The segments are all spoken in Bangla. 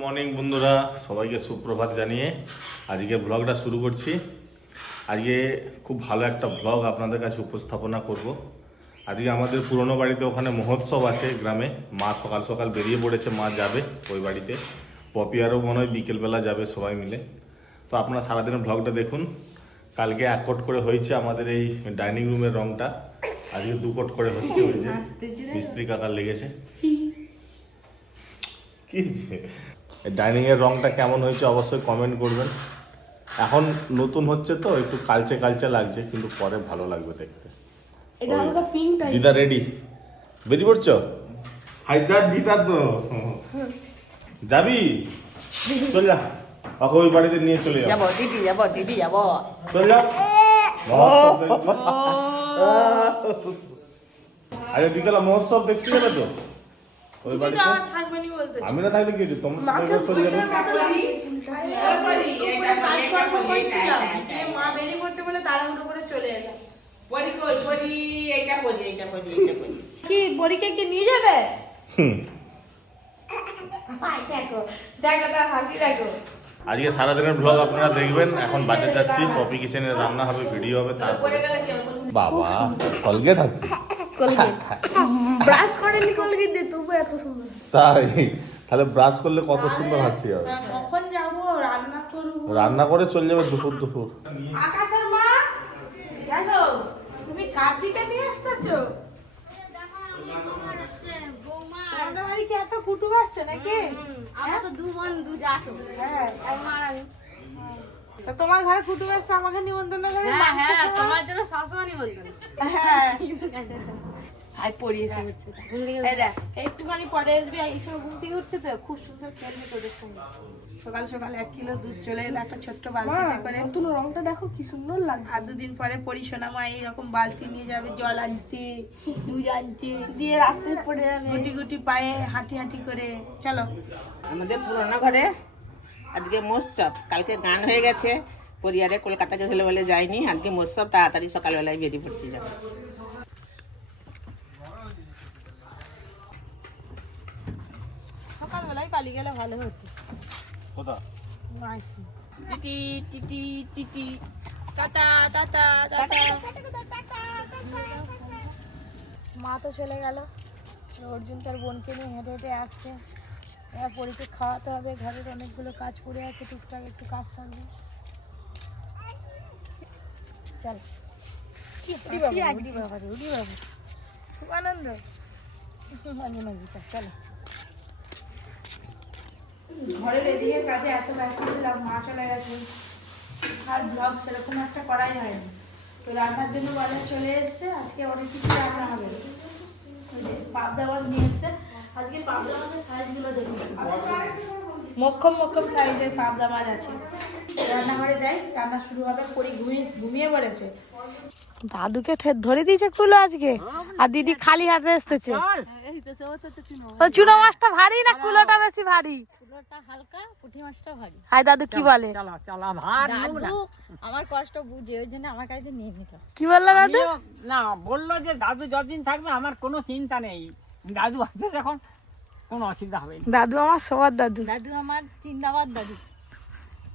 মর্নিং বন্ধুরা। সবাইকে সুপ্রভাত জানিয়ে আজকে ব্লগটা শুরু করছি। আজকে খুব ভালো একটা ব্লগ আপনাদের কাছে উপস্থাপনা করব। আজকে আমাদের পুরনো বাড়িতে ওখানে মহোৎসব আছে গ্রামে। মা সকাল সকাল বেরিয়ে পড়েছে মা যাবে ওই বাড়িতে। পপি আরও মনে হয় বিকেলবেলা যাবে সবাই মিলে। তো আপনারা সারাদিনের ব্লগটা দেখুন। কালকে এক কোট করে হয়েছে আমাদের এই ডাইনিং রুমের রংটা। আজকে দু কোট করে হচ্ছে মিস্ত্রি কাকার লেগেছে। কি ডাইনিং এর রংটা কেমন হয়েছে অবশ্যই কমেন্ট করবেন। এখন নতুন হচ্ছে তো একটু কালচে কালচে লাগছে কিন্তু পরে ভালো লাগবে দেখতে। দিদা রেডি বেরিয়ে পড়ছো? হাই যা দিদা তো। যাবি? চল যা। ওকে ওই বাড়িতে নিয়ে চলে যাও। যাব দিদি যাব দিদি যাব। চল যা। আরে বিকেলা মহোৎসব দেখতে যাবে তো? ওই বাড়িতে? আমি না থাকলে কি হয়েছে? তোমরা মাকে চলে যাবে কাজকর্ম করছিলাম মা বেরিয়ে পড়ছে বলে তাড়াহুড়ো করে চলে এলাম পরি কই পরি এইটা পরি এইটা পরি এইটা পরি কি বড়িকে কি নিয়ে যাবে? হুম। দেখো দেখো তার হাসি দেখো। আজকে সারাদিনের ব্লগ আপনারা দেখবেন। এখন বাজার যাচ্ছি পপি কিচেনে রান্না হবে ভিডিও হবে তারপরে? বাবা কলগেট আছে। কলগেট ব্রাশ করেনি কলগেট দিয়ে তবু এত সুন্দর। তাই? তাহলে ব্রাশ করলে কত সুন্দর হাসি হবে কখন যাব? রান্না করব। রান্না করে চলে যাবে দুপুর দুপুর। আকাশের মা! দেখো তুমি কার দিকে নিয়ে আসতেছো? বাড়ি কি এত কুটুম আসছে নাকি? আমার তো দু বোন দু জাটো হ্যাঁ আমি। তোমার ঘরে কুটুম এসছে আমাকে নিমন্ত্রণ করে হ্যাঁ হ্যাঁ তোমার জন্য সবসময় বলতো হ্যাঁ। আই পড়িয়েছে হচ্ছে। এই দেখ একটুখানি পরে আসবি এই সময় ঘুম থেকে উঠছে তো? খুব সুন্দর খেলবে তোদের সঙ্গে। সকাল সকাল এক কিলো দুধ চলে এলো একটা ছোট্ট বালতিতে করে। নতুন রংটা দেখো কি সুন্দর লাগছে। আর দুদিন পরে পরিশোনা মা এইরকম বালতি নিয়ে যাবে জল আনতে দুধ আনতে দিয়ে রাস্তায় পড়ে যাবে। গুটি গুটি পায়ে হাঁটি হাঁটি করে। চলো। আমাদের পুরোনো ঘরে আজকে মোৎসব কালকে গান হয়ে গেছে। পরিয়ারে কলকাতা গেছিল বলে যায়নি। আজকে মোৎসব তাড়াতাড়ি সকালবেলায় বেরিয়ে পড়ছি যাব সকালবেলায় পালিয়ে গেলে ভালো হতো। কোথা? টিটি টিটি টিটি। Tata tata tata. মা তো চলে গেল। অর্জুন তার বোনকে নিয়ে হেঁটে হেঁটে আসছে। এবার পরীকে খাওয়াতে হবে। ঘরের অনেকগুলো কাজ পড়ে আছে। টুকটাক একটু কাজ থাকবে। চল। উডি বাবু উডি বাবা রে, উডি বাবু খুব আনন্দ। মাঝে মাঝে চলো। ঘরের এদিকে কাজে এত ব্যস্ত ছিলাম মা চলে গেছে। আর ব্লগ সেরকম একটা করাই হয়নি। তো রান্নার জন্য বাজার চলে এসেছে আজকে অনেক কিছু রান্না হবে। ওই পাবদা মাছ নিয়ে এসছে। আজকে পাবদা মাছের সাইজগুলো দেখুন মক্ষম মক্ষম সাইজের পাবদা মাছ আছে। রান্নাঘরে যাই রান্না শুরু হবে পরি ঘুমিয়ে ঘুমিয়ে পড়েছে। দাদুকে ধরে দিয়েছে কুলো আজকে। আর দিদি খালি হাতে এসতেছে চুনো মাছটা ভারী না কুলোটা বেশি ভারী? হালকা পুঁটি মাছটা ভারী। হাই দাদু কি বলে? দাদু আমার কষ্ট বুঝে ওই জন্য আমার কাছে নিয়ে নিত কি বলল দাদু? না বলল যে দাদু যতদিন থাকবে আমার কোনো চিন্তা নেই। দাদু আছে যখন কোনো অসুবিধা হবে না। দাদু আমার সবার দাদু। দাদু আমার চিন্তাবাদ দাদু।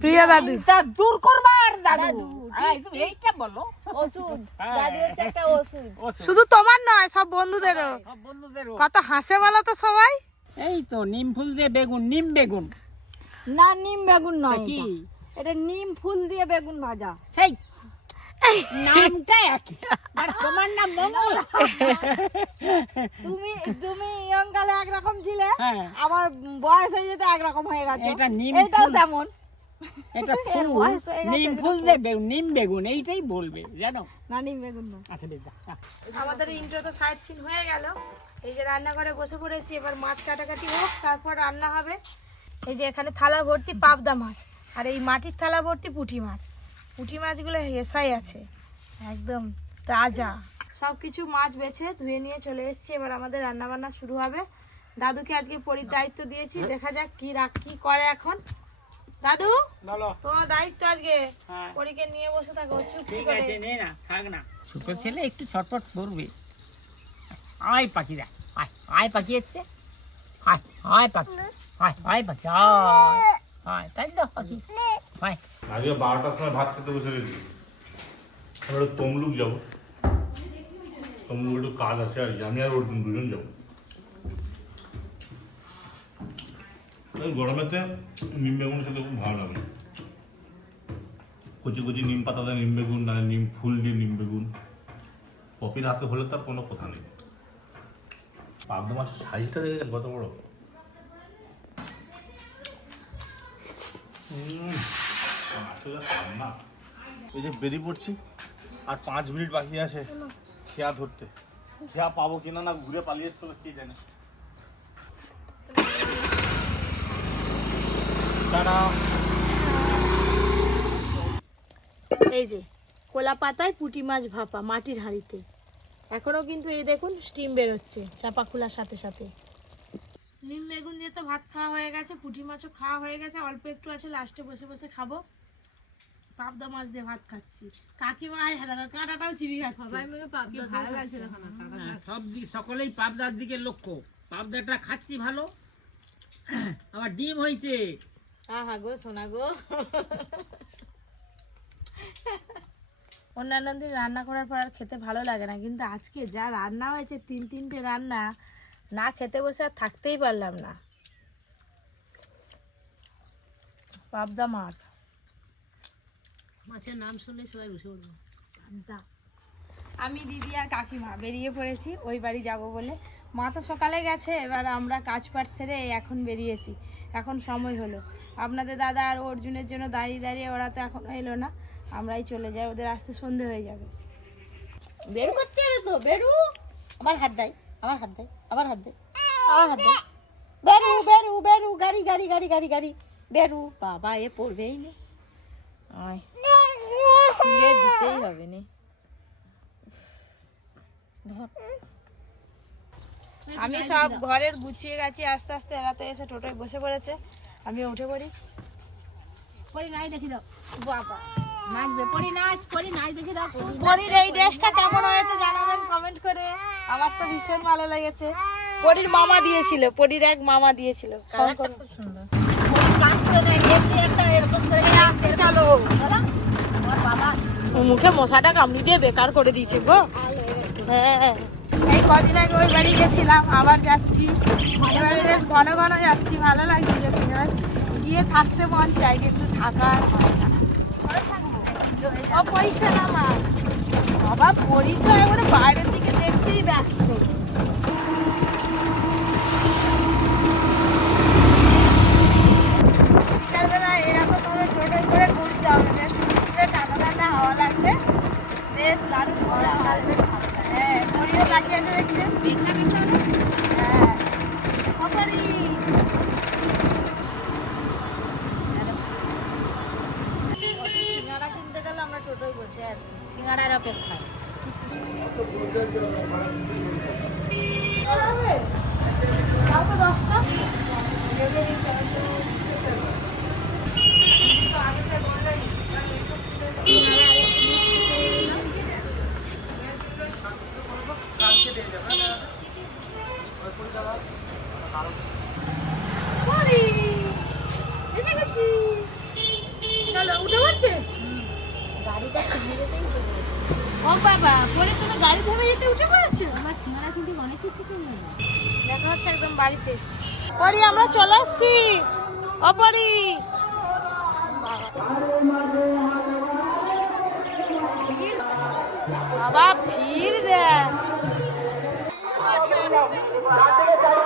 প্রিয় দাদু। তা দূর করবার দাদু। হ্যাঁ, তুমি এইটা বলো। ওষুধ। হ্যাঁ। দাদু হচ্ছে একটা ওষুধ। শুধু তোমার নয় সব বন্ধুদেরও। সব বন্ধুদেরও। কত হাসে বলো তো সবাই। এই তো নিম ফুল দিয়ে বেগুন নিম বেগুন। না নিম বেগুন নয় কি? এটা। নিম ফুল দিয়ে বেগুন ভাজা। সেই নামটা একই। আর তোমার নাম মঙ্গল। তুমি তুমি ইয়ং কালে একরকম ছিলে। হ্যাঁ। আমার বয়স হয়ে যেতে একরকম হয়ে গেছে। এটা নিম এটাও তেমন। এটা ফুল হয়ে নিম ফুল নিম বেগুন এইটাই বলবে জানো? না নিম বেগুন না। আচ্ছা বেশ। আমাদের ইন্ট্রো তো সাইড সিন হয়ে গেল। এই যে রান্নাঘরে বসে পড়েছি এবার মাছ কাটাকাটি হোক তারপর রান্না হবে। এই যে এখানে থালা ভর্তি পাবদা মাছ আর এই মাটির থালা ভর্তি পুঁটি মাছ। পুঁটি মাছগুলো হেসাই আছে একদম তাজা। সব কিছু মাছ বেছে ধুয়ে নিয়ে চলে এসেছি এবার আমাদের রান্না বান্না শুরু হবে। দাদুকে আজকে পরির দায়িত্ব দিয়েছি দেখা যাক কি রাখ কি করে এখন। দাদু? তোমার দায়িত্ব আজকে। হ্যাঁ। পরীকে নিয়ে বসে থাকো চুপ ঠিক আছে নে না থাক না। ছোট ছেলে একটু ছটপট করবে। আয় পাখিরা আয় আয় পাখি এসছে। আয় আয় পাখি আয় আয় বাচ্চা আয় তাই তো পাখি। আয়। আজকে বারোটার সময় ভাত খেতে বসে গেছি। আমরা তমলুক যাব। তমলুক একটু কাজ আছে আর আমি আর ওর দুজন যাব। গরমেতে নিম বেগুন খেতে খুব ভালো লাগে। কচি কচি নিম পাতা দিয়ে নিম বেগুন, না নিম ফুল দিয়ে নিম বেগুন। পপির হাতে হলে তার কোনো কথা নেই। পাবদা মাছের সাইজটা দেখে কত বড়। এই যে বেরিয়ে পড়ছি, আর পাঁচ মিনিট বাকি আছে। খেয়া ধরতে। খেয়া পাবো কিনা না ঘুরে পালিয়ে হবে কে জানে। এই যে কোলা পাতায় পুটি মাছ ভাপা মাটির হাঁড়িতে। এখনও কিন্তু এই দেখুন স্টিম বেরোচ্ছে চাপা খোলার সাথে সাথে। নিম বেগুন দিয়ে তো ভাত খাওয়া হয়ে গেছে পুঁটি মাছও খাওয়া হয়ে গেছে অল্প একটু আছে লাস্টে বসে বসে খাব। পাবদা মাছ দিয়ে ভাত খাচ্ছি। কাকিমা আয় হ্যাঁ দেখো কাঁটাটাও চিবি খাচ্ছে। সবাই মিলে পাবদা ভালো লাগছে দেখো না হ্যাঁ, সব দিক সকলেই পাবদার দিকে লক্ষ্য। পাবদাটা খাচ্ছি ভালো। আবার ডিম হইছে। আহা গো সোনা গো। অন্যান্য দিন রান্না করার পর আর খেতে ভালো লাগে না কিন্তু আজকে যা রান্না হয়েছে তিন তিনটে রান্না না খেতে বসে আর থাকতেই পারলাম না। পাবদা মাছ মাছের নাম শুনলে সবাই বসে পড়ব আমি দিদি আর কাকিমা বেরিয়ে পড়েছি ওই বাড়ি যাব বলে। মা তো সকালে গেছে এবার আমরা কাজ পাট সেরে এখন বেরিয়েছি। এখন সময় হলো। আপনাদের দাদা আর অর্জুনের জন্য দাঁড়িয়ে দাঁড়িয়ে ওরা তো এখনও এলো না। আমরাই চলে যাই, ওদের আসতে সন্ধে হয়ে যাবে। বেরু করতে হবে তো, বেরু। আবার হাত দেয় আবার হাত দেয় আবার হাত দেয় আবার হাত দেয়। বেরু বেরু বেরু, গাড়ি গাড়ি গাড়ি গাড়ি গাড়ি। বেরু, বাবা এ পড়বেই না। দিতেই হবে নে। আমি সব ঘরের গুছিয়ে গেছি আস্তে আস্তে এরাতে এসে টোটোয় বসে পড়েছে। আমি উঠে পড়ি। পরি নাই দেখি দাও। বাবা। নাচবে। পরি নাচ পরি নাচ দেখি দাও। পরির এই ড্রেসটা কেমন হয়েছে জানাবেন কমেন্ট করে। আমার তো ভীষণ ভালো লেগেছে। পরির মামা দিয়েছিল পরির এক মামা দিয়েছিল। খুব সুন্দর। চলো মুখে মশাটা কামড়ি দিয়ে বেকার করে দিয়েছে গো। হ্যাঁ। এই কদিন আগে ওই বাড়ি গেছিলাম আবার যাচ্ছি। ঘন ঘন যাচ্ছি ভালো লাগছে। গিয়ে থাকতে মন চাই কিন্তু থাকা পয়সা না। আমার বাবা পরি তো এবারে বাইরের দিকে বাবা ভিড় দেখ চার থেকে চার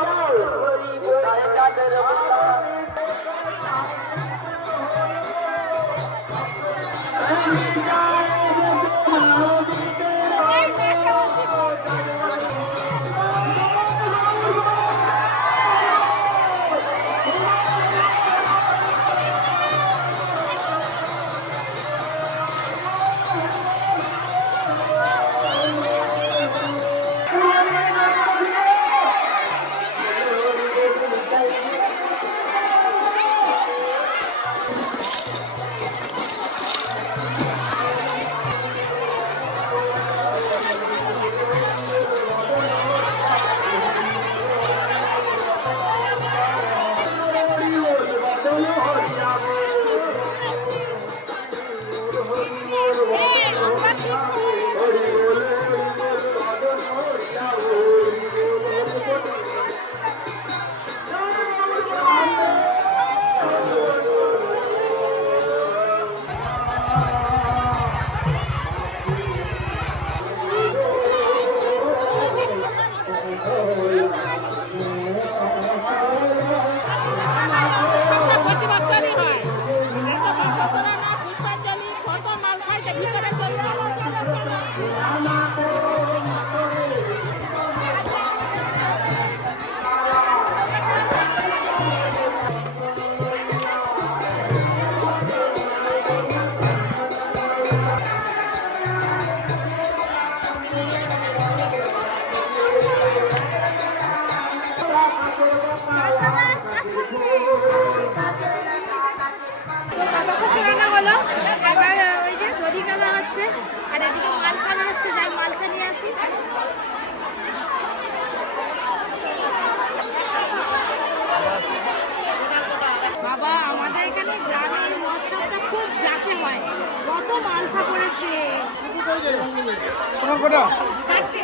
তোমার কটা চারটে।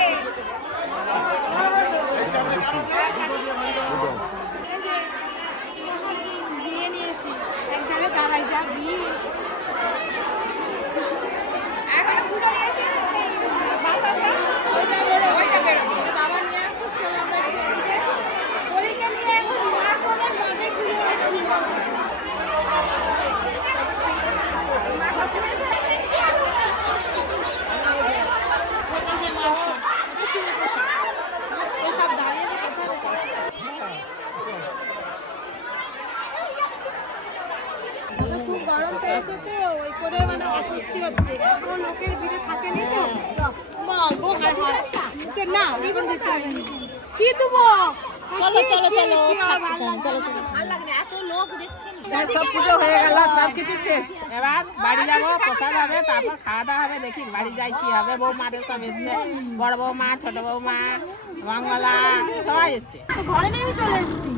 এই যে, নিয়ে নিয়েছি এক দাঁড়াই যা ভিড় এখন পুজো দিয়েছি বাতাসা ওইটা বেরো ওইটা বেরো বাবা নিয়ে আসুক চলো আমরা একটু এদিকে পরীকে নিয়ে এখন মার পদে মাঠে ঘুরে বেড়াচ্ছি ওটা যে মালসা এসব দাঁড়িয়ে খুব গরম পেয়েছে তো ওই করে মানে অস্বস্তি হচ্ছে এত লোকের ভিড়ে থাকেনি তো মা গো হায় হায় মুখে না? দিতে হবে কি দেবো চলো চলো চলো চলো। চলো এবার সব পুজো হয়ে গেল সব কিছু শেষ। এবার বাড়ি যাব প্রসাদ হবে তারপর খাওয়া দাওয়া হবে দেখি বাড়ি যাই কি হবে। বৌমাদের সব এসছে বড় বৌমা ছোট বৌমা মঙ্গলা সবাই এসছে। ঘরে নেমে চলে এসেছি।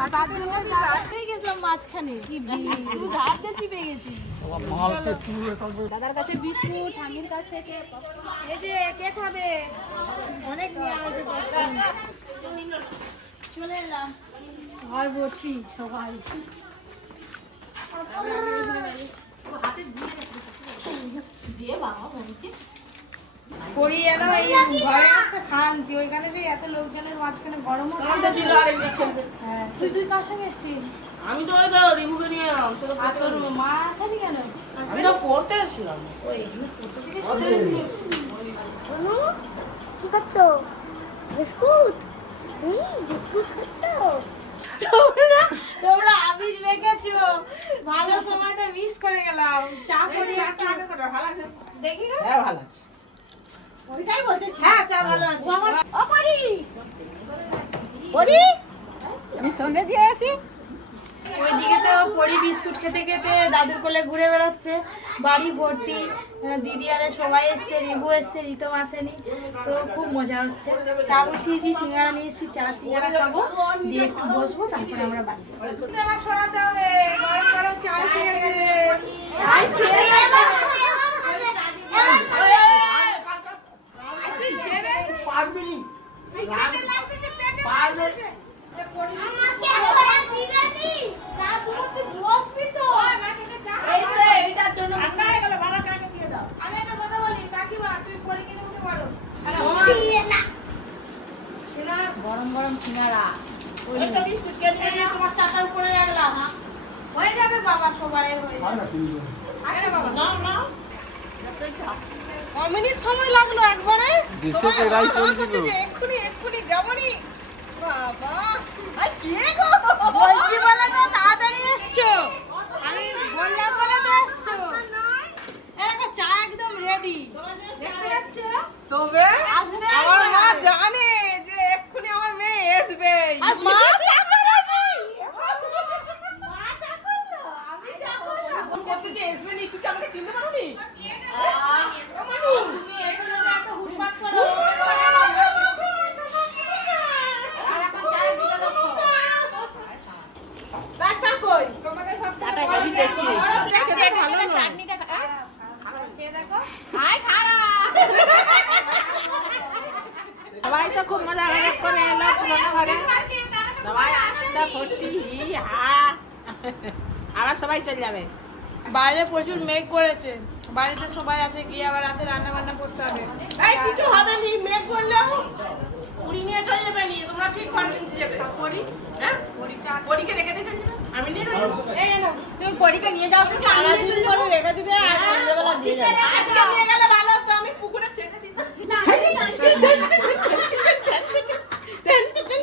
আর মাঝখানে কি শুধু ধারতে চিপে গেছি। দাদার কাছে বিস্কুট ঠামির কাছ থেকে এই যে কে খাবে? অনেক নিয়ে আছে চলে এলাম। ঘর ভর্তি সবাই। করি যেন এই ঘরে আসতে শান্তি ওইখানে সেই এত লোকজনের মাঝখানে গরম হচ্ছে। হ্যাঁ। তুই তুই কার সঙ্গে এসছিস? আমি তো ওই তো রিমুকে নিয়ে এলাম আর তোর মা আসেনি কেন? আমি তো পড়তে এসেছিলাম কি খাচ্ছো বিস্কুট? হুম বিস্কুট খাচ্ছো? তোমরা তোমরা আবির মেখেছো। ভালো সময়টা মিস করে গেলাম। চা করে দেখি না? হ্যাঁ ভালো আছে। ওইটাই বলতেছি হ্যাঁ চা ভালো আছে। ও পরি। পড়ি আমি সন্ধে দিয়ে আসি? ওইদিকে তো পরি বিস্কুট খেতে খেতে দাদুর কোলে ঘুরে বেড়াচ্ছে। বাড়ি ভর্তি দিদি আরে সবাই এসছে রিভু এসছে রিতম আসেনি। তো খুব মজা হচ্ছে। চা বসিয়েছি সিঙ্গারা নিয়ে এসেছি চা সিঙ্গারা খাব দিয়ে একটু বসবো তারপরে আমরা বাড়ি চা এসে গেছে আই ছেড়ে দাও। তুই ছেড়ে পারবি তুই পেটে লাগতেছে, পেটে লাগতেছে। এ পরি চা দুটো তুই বসবি তো। ঠান্ডা হয়ে গেল, বাবা চাকে দিয়ে দাও। আমি একটা কথা বলি, কাকিমা, তুই পরে কিনে উঠে পারো। আরে আমার- গরম গরম সিঙ্গারা এই যে তোমার চাটার উপরে রাখলাম হয়ে যাবে বাবা সবাই হয়ে যাবে আরে না বাবা নাও নাও ক মিনিট সময় লাগল চলছে গো। এক্ষুনি এক্ষুনি যাবনি। বাবা আই কে গো? বলছি বলে তো তাড়াতাড়ি এসছো। আমি বললাম বলে তো এসছো। এই দেখো চা একদম রেডি। দেখতে তবে আসবে আমার মা আসবে। জানে যে এক্ষুনি আমার মেয়ে আসবে আর মা চা করে নি মা চা করল আমি চা করলাম করতে যে আসবে নি তুই কি আমাকে চিনতে পারবি তুমি এসে যদি এত হুটপাট করো আর এখন চায়ের দিকে লক্ষ্য। বাচ্চা কই তোমাকে সব চাটা হেভি টেস্টি হয়েছে খেতে ভালো না চাটনিটা খা- আহ, খেয়ে দেখো হাই খারা সবাই তো খুব মজা মজা করে এলো পুরোনো ঘরে সবাই আনন্দ হি হা আবার সবাই চলে যাবে বাইরে প্রচুর মেঘ করেছে বাড়িতে সবাই আছে গিয়ে আবার রাতে রান্না বান্না করতে হবে এই কিছু হবে নি মেঘ করলেও পুরি নিয়ে চলে যাবে নি তোমরা ঠিক ঘর কিনতে যাবে পরি হ্যাঁ পরীকে রেখে দিয়ে চলে যাবে আমি নিয়ে নেব এই জানো তুমি পরীকে নিয়ে যাও সারাদিন করে রেখে দিবে আর সন্ধ্যেবেলা দিয়ে যাবে আজকে নিয়ে গেলে ভালো হতো আমি পুকুরে ছেড়ে দিতাম হ্যাঁ,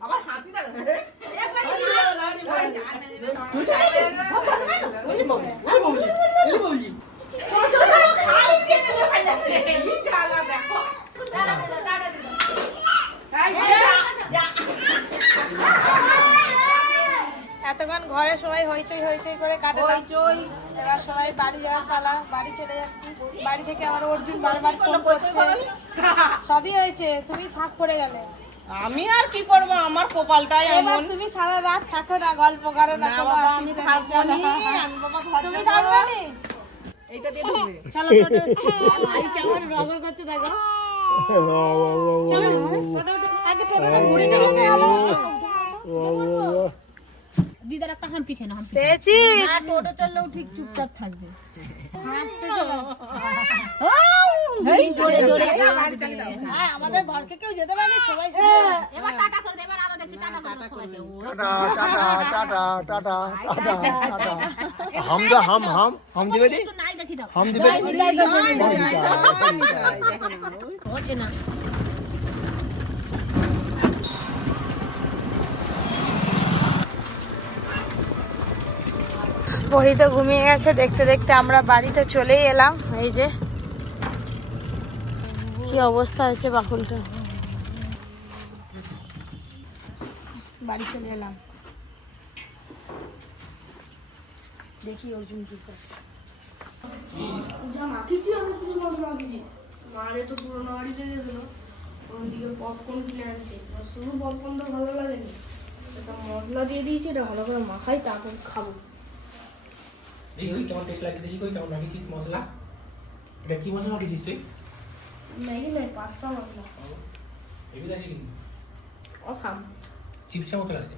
আবার হাসি হইচই হইচই করে কাটালাম। এবার সবাই বাড়ি যাওয়ার পালা বাড়ি চলে যাচ্ছি। বাড়ি থেকে আমার অর্জুন বারবার ফোন করছে। সবই হয়েছে তুমি ফাঁক পড়ে গেলে। আমি আর কি করব? আমার কপালটাই এবার তুমি সারা রাত থাকো না গল্প করো না কোনো আমি থাকব নি। আমি বাবা তুমি থাকবে নি? এইটা দিয়ে ঢুকবে। চলো টোটো ভাই কেমন রগর করতে দেখো। চলো আগে টোটোটা ঘুরে যাও দিদার একটা হাম্পি খেয়ে না হাম্পি পেয়েছিস না টোটো চললেও ঠিক চুপচাপ থাকবে হ্যাঁ আমাদের ঘরকে কেউ যেতে পারে সবাই এবার টাটা করে দে এবার আরও দেখি টাটা করে সবাইকে tata tata tata tata tata হাম দা হাম হাম হাম দিবে দি হাম দিবে হচ্ছে না পরি তো ঘুমিয়ে গেছে। দেখতে দেখতে আমরা বাড়িতে চলেই এলাম। এই যে, কি অবস্থা হয়েছে বাকুলটা বাড়ি চলে এলাম। দেখি অর্জুন কি করছে। তো পুরোনো পপকর্ন কিনে আনছে। শুধু পপকর্নটা ভালো লাগেনি। মশলা দিয়ে দিয়েছি, এটা ভালো করে মাখাই, তারপর খাব। ওই কেমন টেস্ট লাগছে দেখি কই কেমন লাগিয়েছিস মশলা। এটা কি মশলা লাগিয়েছিস তুই? ম্যাগি নয় পাস্তা মশলা। এগুলো দেখি অসাম। চিপসের মতো লাগছে।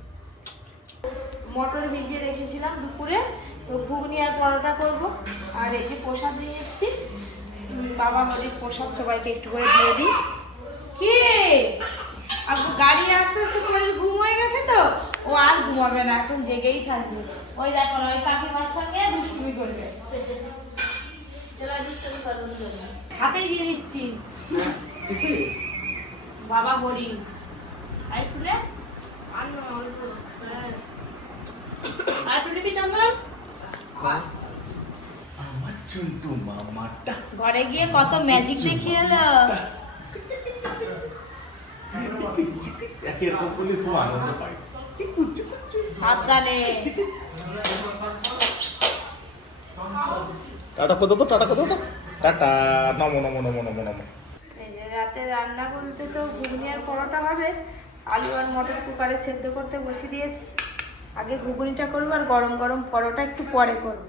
মটর ভিজিয়ে রেখেছিলাম দুপুরে তো ঘুগনি আর পরোটা করব। আর এই যে প্রসাদ নিয়ে এসেছি বাবা আমাদের প্রসাদ সবাইকে একটু করে দিয়ে দিই। কি? আপু গাড়ি আস্তে আস্তে তোমার ঘুম হয়ে গেছে তো? ও আর ঘুমাবে না এখন জেগেই থাকবে। ওই দেখো না, ওই কাকিমার সঙ্গে দুষ্টুমি করবে। হাতেই দিয়ে দিচ্ছি। বাবা হরি আই তুলে আর চন্দন? ঘরে গিয়ে কত ম্যাজিক দেখিয়ে এলো। এরকম করলে খুব আনন্দ পাই। সাবধানে। টাটা কত তো টাটা কত তো টাটা নমো নমো নমো নমো নমো। এই রাতে রান্না বলতে তো ঘুগনি আর পরোটা হবে। আলু আর মটর কুকারে সেদ্ধ করতে বসিয়ে দিয়েছি। আগে ঘুগনিটা করব আর গরম গরম পরোটা একটু পরে করব।